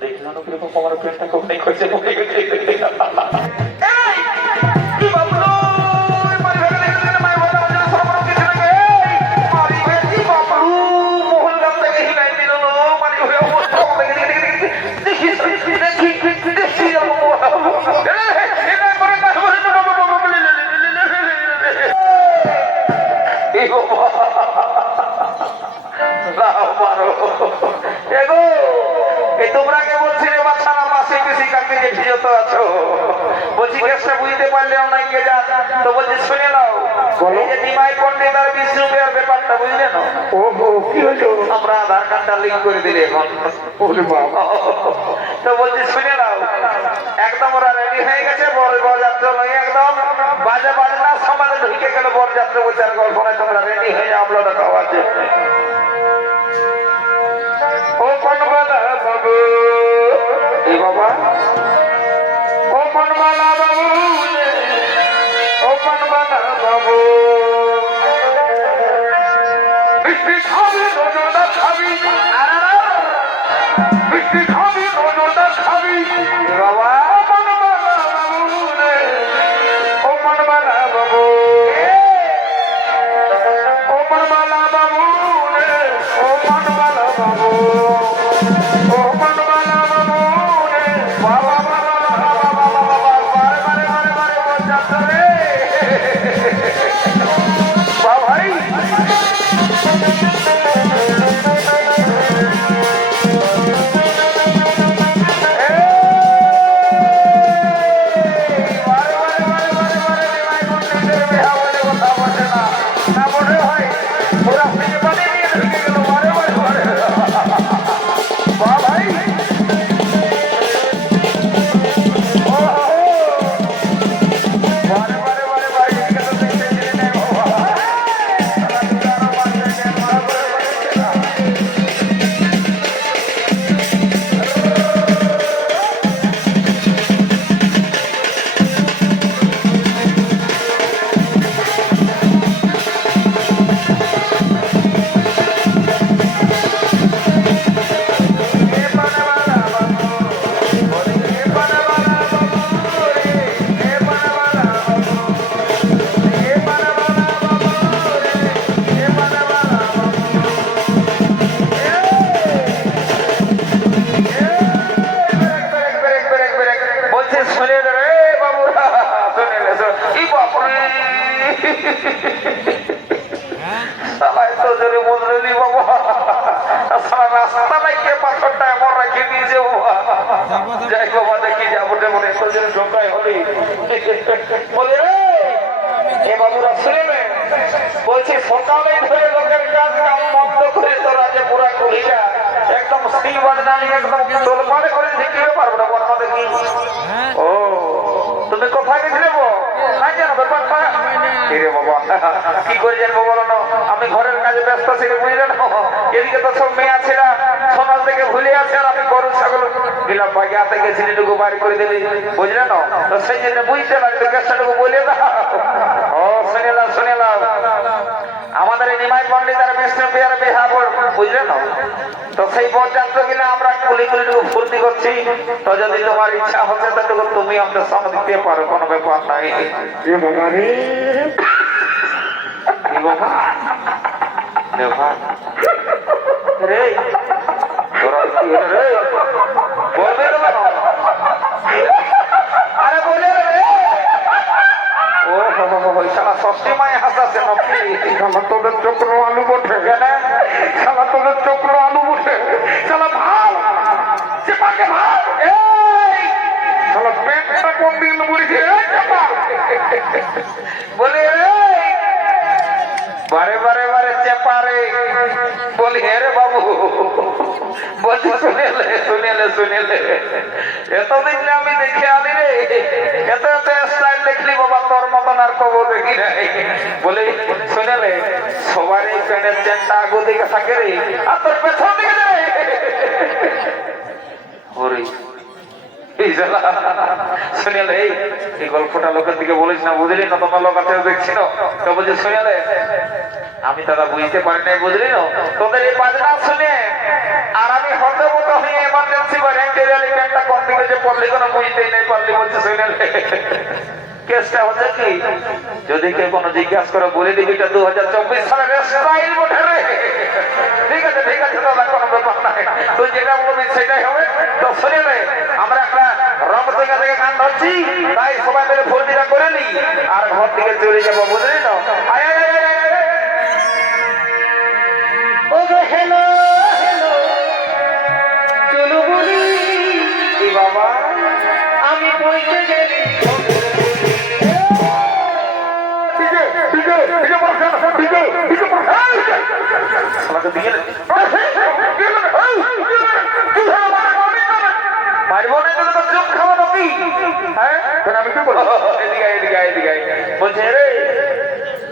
দেখলাম না কীরকম আমার জেঠি আছো? বলছি কেসটা বুঝতে পারলে অনেক যান তো বলছি শুনে নাও। এই যে নিমাই পণ্ডিত আর বিষ্ণু বিয়ার ব্যাপারটা বুঝলে না? ও কি হলো? আমরা আধার কার্ডটা লিঙ্ক করে দিলে এখন। তো বলছি শুনে নাও। একদম ওরা রেডি হয়ে গেছে বড় বরযাত্র লই একদম। বাজে বাজনা সমাজে ঢুকে গেল বরযাত্র বলছে গল্প নয় তোমরা রেডি হয়ে যাও আমরা খাওয়ার জন্য। ও পনবালা বাবু। এ বাবা। বৃষ্টি খাবি রোজনা খাবি কি করে জানব বলো না আমি ঘরের কাজে ব্যস্ত ছিল না এদিকে তো সব মেয়ে আছে না সমাজ থেকে ভুলে আছে আর আমি গরু, ছাগল। দিলাম বাগিয়াতে গেছিলি টুকু বাড়ি করে দিলি। বুঝলে না তো সেই জন্য বুঝতে পারি তো কেসটাটুকু বলে দাও। ও শুনেলাম শুনেলাম আমাদের এই নিমাই পণ্ডিত আর বিষ্ণু বিহার বিহা বুঝলে না তো সেই বরযাত্র গেলে আমরা কুলি কুলি ফুর্তি করছি। তো যদি তোমার ইচ্ছা হচ্ছে ততটুকু তুমি আমাদের সঙ্গে দিতে পারো, কোনো ব্যাপার নাই। এ বাবা। রে। তোরা কি হলো রে বলবে আরে বলে রে। ও হো হো হো, শালা ষষ্ঠী মায়ে হাসাচ্ছে নাকি শালা তোদের চক্র আলু বটে কেন শালা তোদের চক্র আলু বটে। শালা ভাব চেপাকে ভাব এই! শালা পেটটা কোন দিন বলেছে বলি এই বারে বারে বারে চেপারে বলি হে রে বাবু। বলছি শুনেলে শুনেলে শুনেলে। এতদিন যে আমি দেখে আলি রে। এত এত স্টাইল দেখলি বাবা, তোর মতন আর কবো দেখি নাই। বলি, শুনেলে, সবার এই প্যানের চেনটা আগু দিকে থাকে রে, আর তোর পেছন দিকে রে। ওরে শালা আমি বুঝতে পারি নাই, বুঝলি তোদের এই বাজনা শুনে আর আমি হয়ে এমার্জেন্সি পড়লি কোনো নাই পারলি, বলছে কেসটা হচ্ছে কি? যদি কেউ কোনো জিজ্ঞাসা করে, বলে দিবি দু হাজার চব্বিশ সালের স্টাইল রে। ঠিক আছে ঠিক আছে, দাদা, কোনো ব্যাপার নাই। তুই যেটা বলবি সেটাই হবে। তো নে আমরা একটা রং থেকে গান ধরছি তাই সবাই মিলে ফুর্তিটা করে নি আর ঘর থেকে চলে যাব বুঝলি তো আয় আয় হেলো হেলো চুলবুলি কি বাবা আমি বইতে গেলি আমাকে দিয়ে দে। মারবো না তো নাকি হ্যাঁ আমি কি বলব? এদিকে এদিকে এদিকে। বলছে রে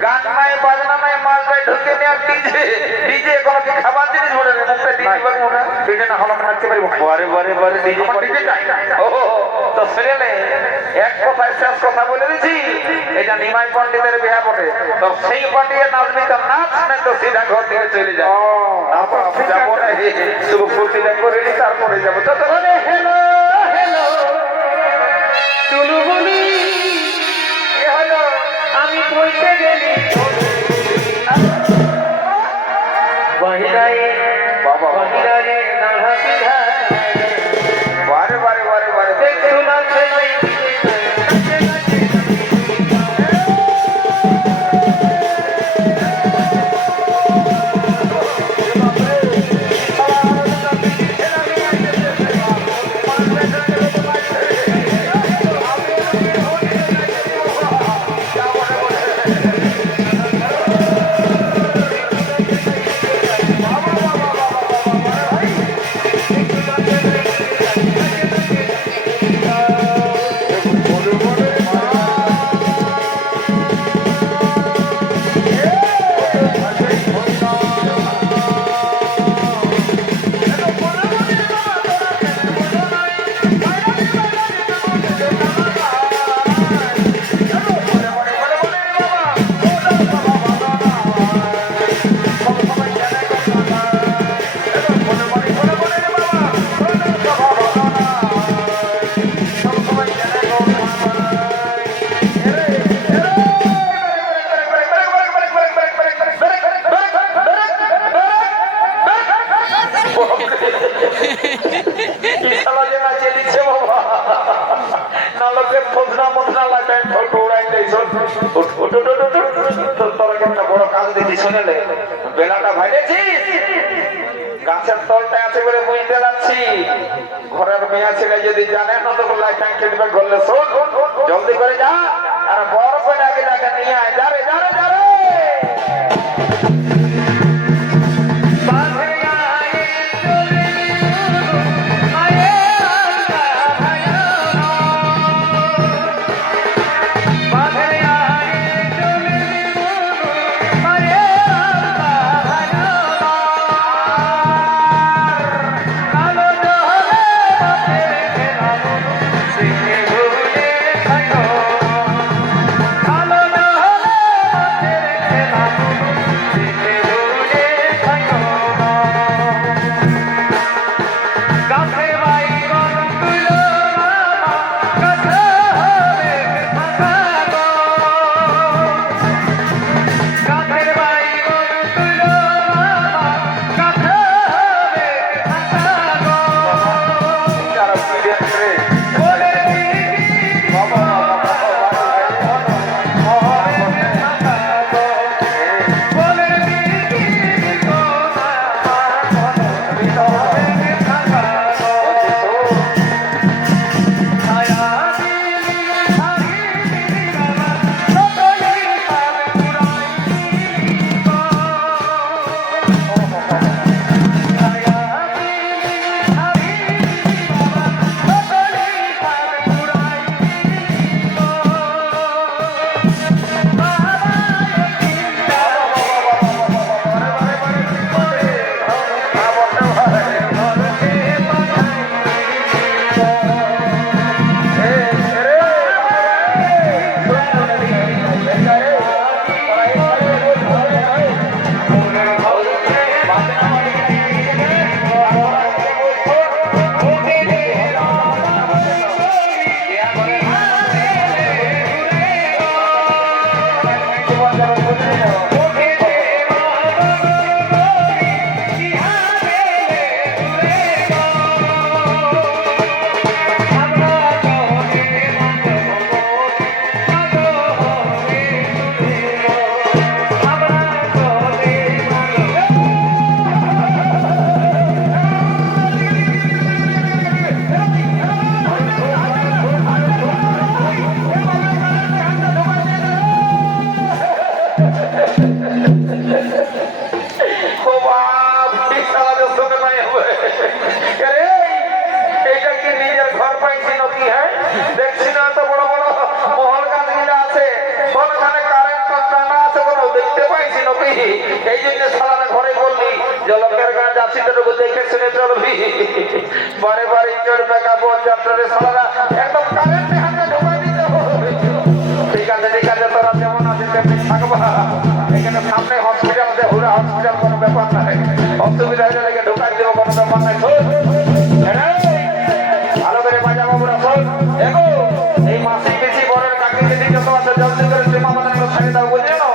গান নাই বাজনা নাই মাল নাই ঢুকে নেওয়ার ডিজে ডিজে কোনো কি খাবার জিনিস বলে রে? মুখটা ডিজে বাগ মোটা ডিজে না হলে আমি পারব না। বারে বারে বারে ডিজে আমার DJ চাই। ও তো নে এক কথায় শেষ কথা বলে দিছি। এটা নিমাই পণ্ডিতের বিয়া বটে তো সেই পার্টিতে নাচবি তো নাচ না তো সিধা ঘর থেকে চলে যা তারপর যাব না। শুধু ফুর্তিটা করে নি তারপরে যাব। তো হেলো চুলবুলি আমি বইতে গেলি বহিরায় বাবা বহিরারে Yeah. জলদি করে যা আর বড় করে আগে লাগে নিয়ে যারে যারে যা এই মাসি বেশি বড়ের কাকি বেশি যত আছে, জলদি করে সীমা মাদান ছেড়ে দাও বুঝলে না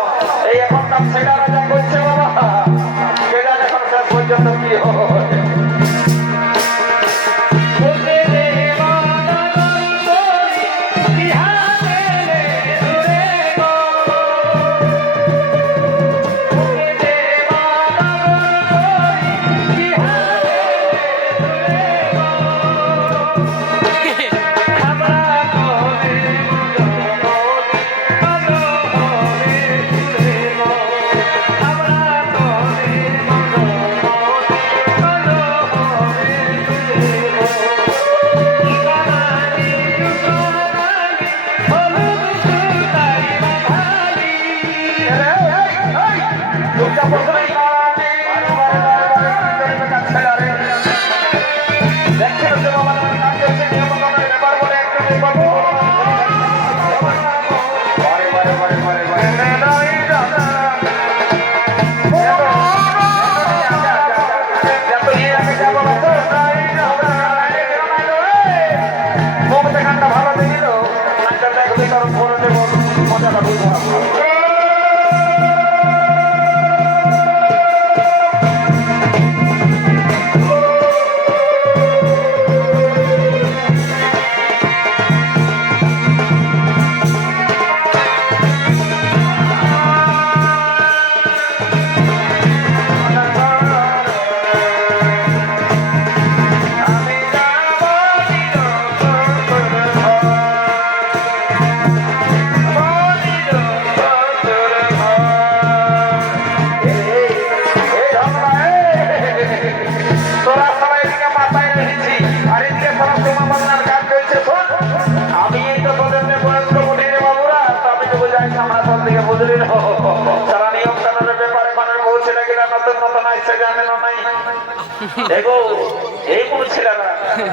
এই এখন কাম ছেড়া রাজা করছে বাবা। সেটা এখন শেষ পর্যন্ত কি হয়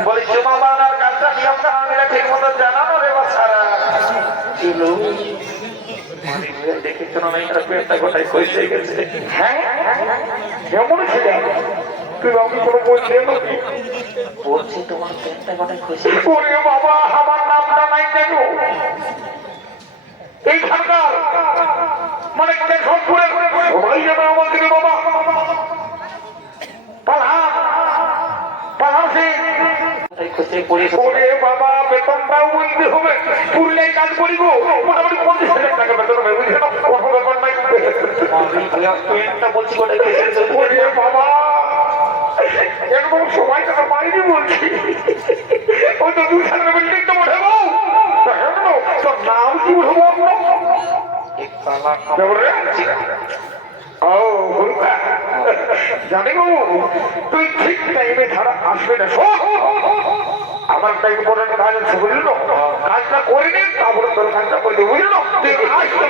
বলি জমা বাংলার কাজটা নিয়ম কানুন ঠিক মতো জানানো রে বাচ্চারা? দেখে গোটাই কইছে গেছে। হ্যাঁ? কেমন ছিল? তুই বাবু কোনো বললে নাকি? বলছি তোমার পেটটা গোটাই কইছে ওরে বাবা আমার নামটা নাই কেন? এইখানকার মানে সবাই আমার দিকে বাবা। খুশি পড়ি ওরে বাবা বেতনটাও বলতে হবে। পুরুলিয়ায় কাজ করিব? মোটামুটি পঞ্চাশ হাজার টাকা বেতন হবে বুঝলে? কোনো ব্যাপার নাই। পেটটা বলছি গোটাই বাবা এরকম সবাই টাকা পাইনি বলছি। ওই তো দু সালের বিল্ডিং তো উঠাবো তোর নাম কি উঠবো জানি বাবু তুই ঠিক টাইমে ছাড়া আসবে না। আমার কাজ বুঝলো কাজটা করে নে তারপরে তোর কাজটা করে বুঝলো তুই আসতে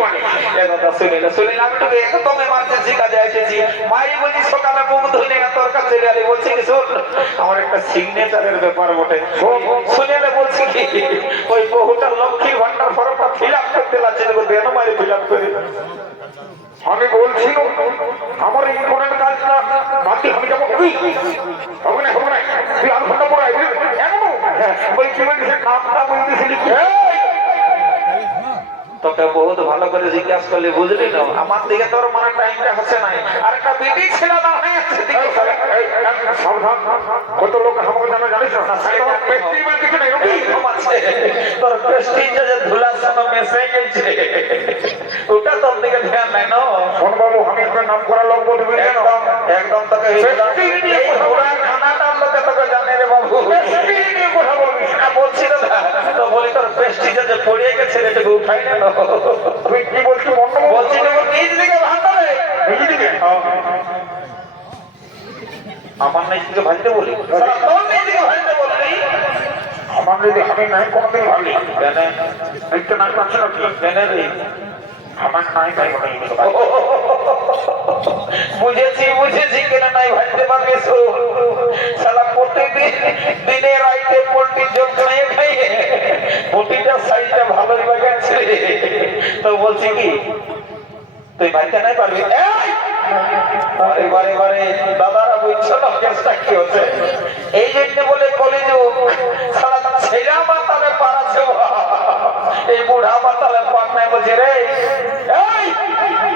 শুনে না শুনে না আমি তো একদম এমার্জেন্সি কাজে এসেছি মাই বলছি সকালে মুখ ধুলে না তোর কাছে গেলে বলছি কি শোন আমার একটা সিগনেচারের ব্যাপার বটে। শুনে বলছি কি ওই বহুটা লক্ষ্মী ভান্ডার ফর্মটা ফিল আপ করতে লাগছে দেন মারি ফিল আপ করে। আমি বলছি আমার ইম্পর্টেন্ট কাজটা বাকি আমি যাব। ওই হবে না হবে না। তুই আধ ঘণ্টা পরে বলতেছিলি তোকে বহুত ভালো করে জিজ্ঞাসা করলে বুঝলি না? আমার দিকে তোর মনে টাইমটা হচ্ছে না আর একটা বিটি ছিল না হয়ে সাবধান। কত লোক আমাকে জানা জানিস আছে। তোর প্রেস্টিজে যে মেশে গেছে। ওটা তোর দিকে ধ্যান নাই না? শোন বাবু আমি একটা নাম করা লোক বলতে বুঝলি একদম এই লোকে তোকে জানে রে বাবু। বলবি না তো বলি তোর প্রেস্টিজে যে পড়িয়ে গেছে এটা উঠাই না। তুই কি বলছিস অন্য বলছি তোকে নিজ দিকে আমার নিজ দিকে ভাঙতে বলি। তোর নিজ দিকে ভাঙতে বললি আমার যদি আমি নাই কোনোদিন ভাবি কেন দেখতে নাই পাচ্ছি না। কি কেন রে। আমার নাই তাই বুঝেছি বুঝেছি কেন নাই ভাবতে পারবে সালা প্রত্যেকদিন দিনে রাইতে পোল্ট্রির জল খাইয়ে খাইয়ে প্রতিটা সাইজটা ভালোই বাগাচ্ছে তো বলছি কি, তুই বাড়িতে নাই পারবি! বারে দাদারা বুঝছ না কেসটা কি হচ্ছে? এই জন্য বলে কলেজ সারা ছেড়া মাতালে পারাছে এই বুড়া মাতালে পার নাই বলছে রে। এই!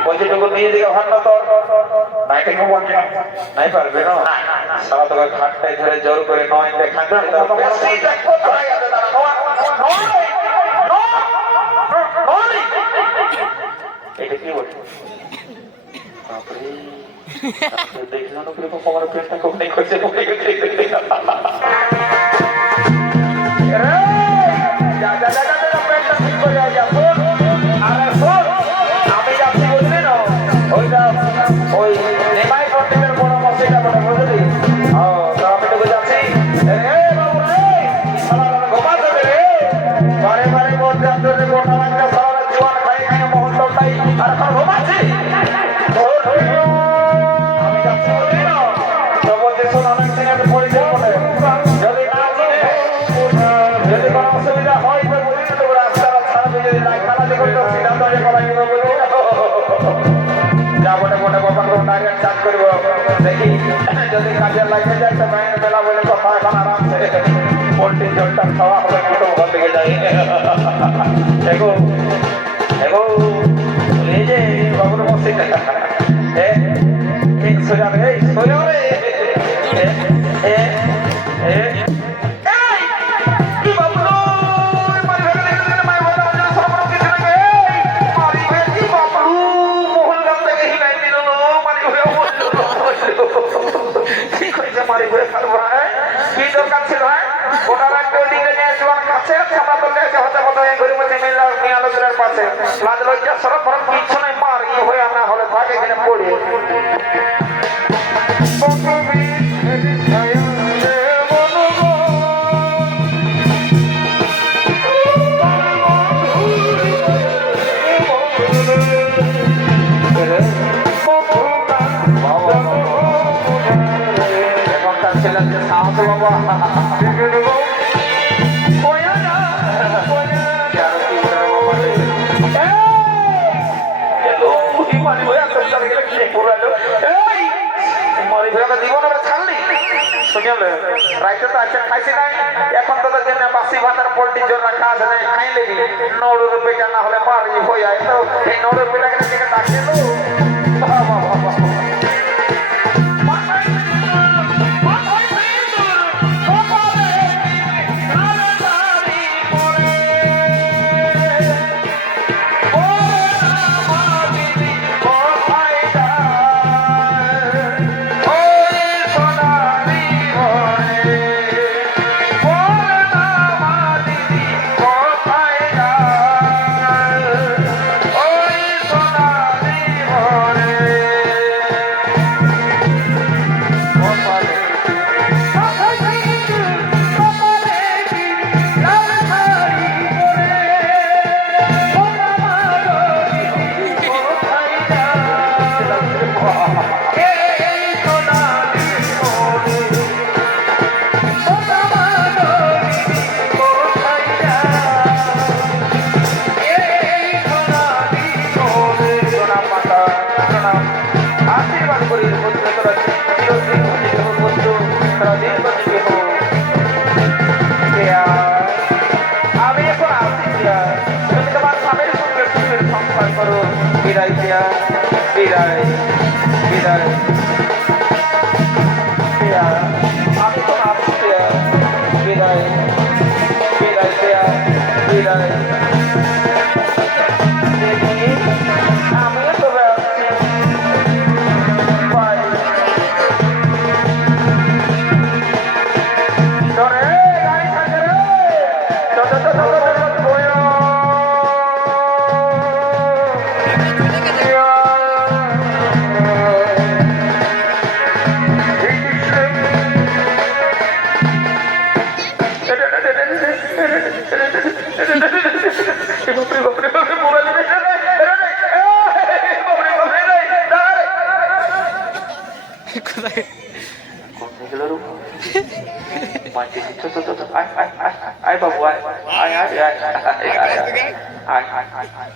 বলছে টুকু নিয়ে দিকে ভান্না তোর। নাই থেকে বলছে নাই। পারবে না। সারা তোকে ঘাটটায় ধরে জোর করে নয় দেখা বেশি দেখো গেছে তারা। নয় নয় নয় এটা কি বলছে? দেখলাম কীরকম আমার পেটটা কোথায় করছে কাজের লাইনে তো ব্যাংক বেলা বলে কথা এখন আরামসে পোল্ট্রির জলটা খাওয়া হবে কিন্তু ঘর থেকে এই যে সোজা রে সোজা রে। লাজ লজ্জা সরব ফরম কিচ্ছু নাই মার ই হয়ে না হলে থাকে এখানে পড়ে? এখনকার আছে খাইছি নাই। এখন তো জন্য বাসি ভাতার পোল্ট্রির জন্য কাজ নাই খাই লেগি নড়ুর পেটা না হলে মারি হয়ে যায় তো এই নড়ুর দিকে ডাকিয়ে বিদায়। আয় আয় আয় আয় আয় আয় আয়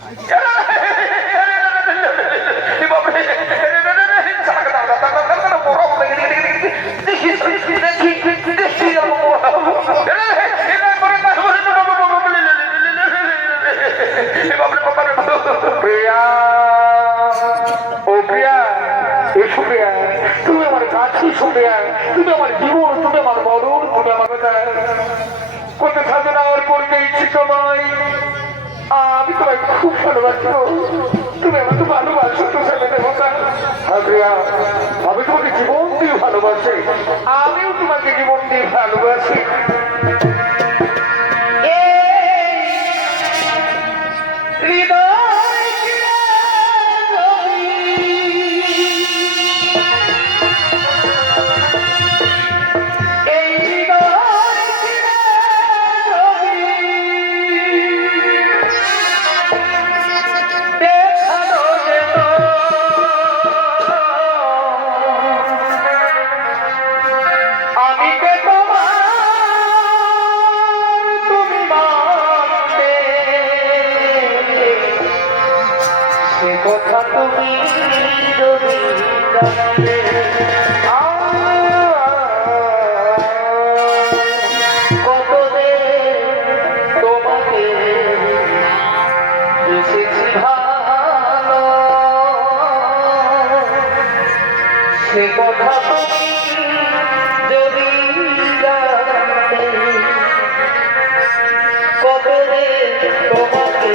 প্রিয়া ও প্রিয়া এ সুপ্রিয়া তুমি আমার গাছি সুপ্রিয়া তুমি আমার তোমায় আমি তোমায় খুব ভালোবাসবো তুমি আমাকে ভালোবাসো, তো ছেলে দেবতা। হাজরিয়া, আমি তোমাকে জীবন দিয়ে ভালোবাসি। আমিও তোমাকে জীবন দিয়ে ভালোবাসি। তোমাকে